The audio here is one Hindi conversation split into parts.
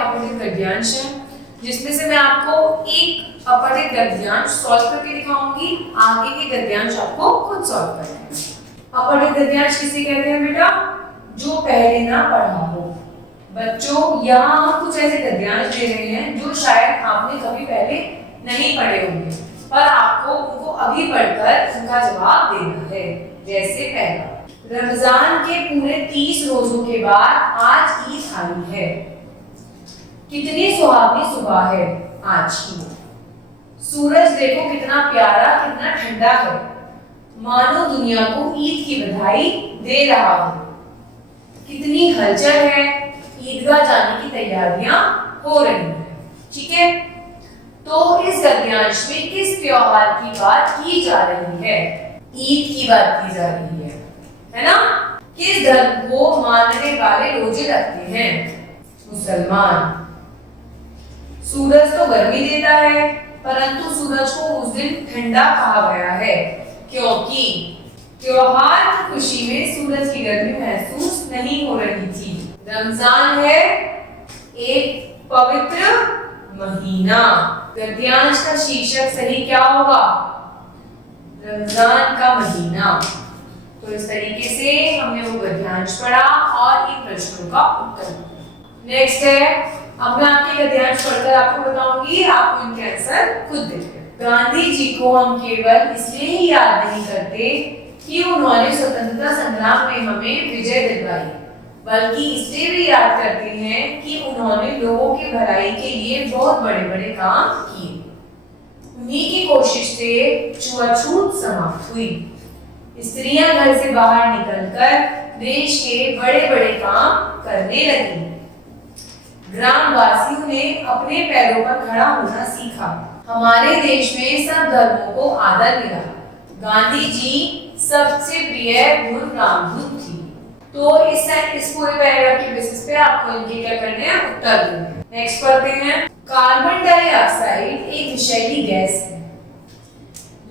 अपठित गद्यांश है, जिसमें से मैं आपको एक अपठित गद्यांश सॉल्व करके दिखाऊंगी, आगे के गद्यांश आपको खुद सॉल्व करने हैं। अपठित गद्यांश किसे कहते हैं बेटा? जो पहले ना पढ़ा हो। बच्चों यहाँ हम कुछ ऐसे गद्यांश दे रहे हैं जो शायद आपने कभी पहले नहीं पढ़े होंगे, पर आपको उनको अभी पढ़कर उनका जवाब देना है। जैसे पहला, रमजान के पूरे 30 रोजों के बाद आज ईद आई है। कितनी सुहावनी सुबह है आज की। सूरज देखो कितना प्यारा, कितना ठंडा है, मानो दुनिया को ईद की बधाई दे रहा हो। कितनी हलचल है, ईदगाह जाने की तैयारियां हो रही हैं। ठीक है, तो इस गद्यांश में किस त्योहार की बात की जा रही है? ईद की बात की जा रही है ना? किस धर्म को मानने वाले रोजे रखते हैं? मुसलमान। सूरज तो गर्मी देता है, परंतु सूरज को उस दिन ठंडा कहा गया है, क्योंकि त्योहार की खुशी में सूरज की गर्मी महसूस नहीं हो रही थी। रमजान है एक पवित्र महीना। गद्यांश का शीर्षक सही क्या होगा? रमजान का महीना। तो इस तरीके से हमने वो गद्यांश पढ़ा और इन प्रश्नों का उत्तर। नेक्स्ट है, अब मैं आपके गद्यांश पढ़कर आपको बताऊंगी, आपको इनके आंसर खुद देखिए। गांधी जी को हम केवल इसलिए ही याद नहीं करते कि उन्होंने स्वतंत्रता संग्राम में हमें विजय दिलवाई, बल्कि इसलिए भी याद करते हैं कि उन्होंने लोगों की भलाई के लिए बहुत बड़े बड़े काम किए। उन्हीं की कोशिश से छुआछूत समाप्त हुई। स्त्रियां घर से बाहर निकलकर देश के बड़े बड़े काम करने लगी। ग्रामवासियों ने अपने पैरों पर खड़ा होना सीखा। हमारे देश में सब धर्मों को आदर मिला। गांधी जी सबसे प्रिय गुरु रामदूत थी। तो इस पूरे पैराग्राफ के बेसिस पे आपको इनके क्या करने हैं? उत्तर देने हैं। नेक्स्ट पढ़ते हैं। कार्बन डाइऑक्साइड एक विषैली गैस है।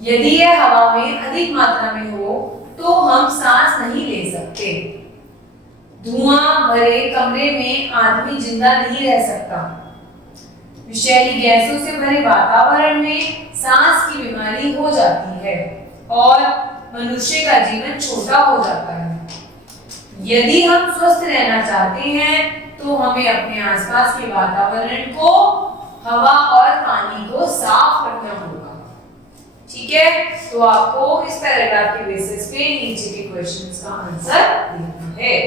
यदि यह हवा में अधिक मात्रा में हो तो हम सांस नहीं ले सकते। धुआं भरे कमरे में आदमी जिंदा नहीं रह सकता। विषैली गैसों से भरे वातावरण में सांस की बीमारी हो जाती है और मनुष्य का जीवन छोटा हो जाता है। यदि हम स्वस्थ रहना चाहते हैं तो हमें अपने आसपास के वातावरण को, हवा और पानी को साफ रखना होगा। ठीक है, तो आपको इस पैराग्राफ के बेसिस पे नीचे के क्वेश्चंस का आंसर देना है।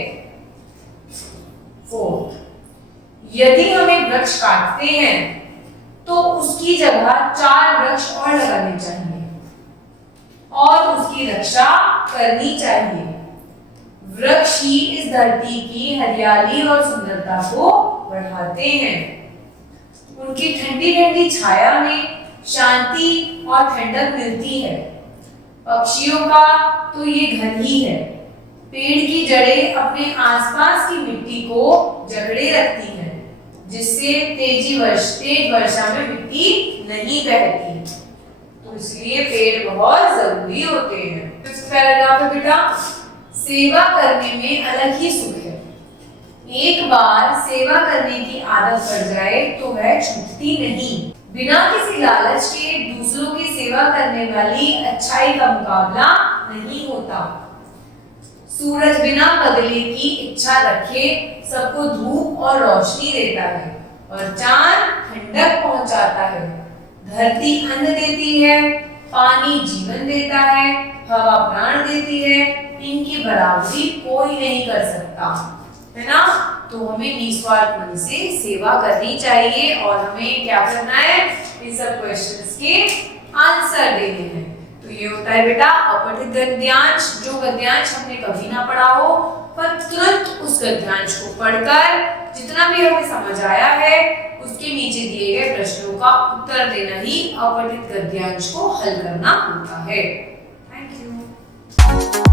फोर्थ, यदि हमें वृक्ष काटते हैं तो उसकी जगह 4 वृक्ष और लगाने चाहिए और उसकी रक्षा करनी चाहिए। वृक्ष ही इस धरती की हरियाली और सुंदरता को बढ़ाते हैं। उनकी ठंडी ठंडी छाया में शांति और ठंडक मिलती है। पक्षियों का तो ये घर ही है। पेड़ की जड़ें अपने आसपास की मिट्टी को जकड़े रखती हैं, जिससे तेज वर्षा में मिट्टी नहीं बहती। तो इसलिए पेड़ बहुत जरूरी होते हैं। फिफ्थ पैराग्राफ है बेटा, सेवा करने में अलग ही सुख है। एक बार सेवा करने की आदत पड़ जाए तो वह छूटती नहीं। बिना किसी लालच के दूसरों की सेवा करने वाली अच्छाई का मुकाबला नहीं होता। सूरज बिना बदले की इच्छा रखे सबको धूप और रोशनी देता है और चांद ठंडक पहुंचाता है। धरती अन्न देती है, पानी जीवन देता है, हवा प्राण देती है। इनकी बराबरी कोई नहीं कर सकता, है ना? तो हमें निस्वार्थ मन से सेवा करनी चाहिए और हमें क्या करना है? इन सब क्वेश्चंस के आंसर देने हैं। तो ये होता है बेटा अपठित गद्यांश, जो गद्यांश हमने कभी ना पढ़ा हो, पर तुरंत उस गद्यांश को पढ़कर जितना भी हमें समझ आया है उसके नीचे दिए गए प्रश्नों का उत्तर देना ही अपठित गद्यांश को हल करना होता है। Thank you.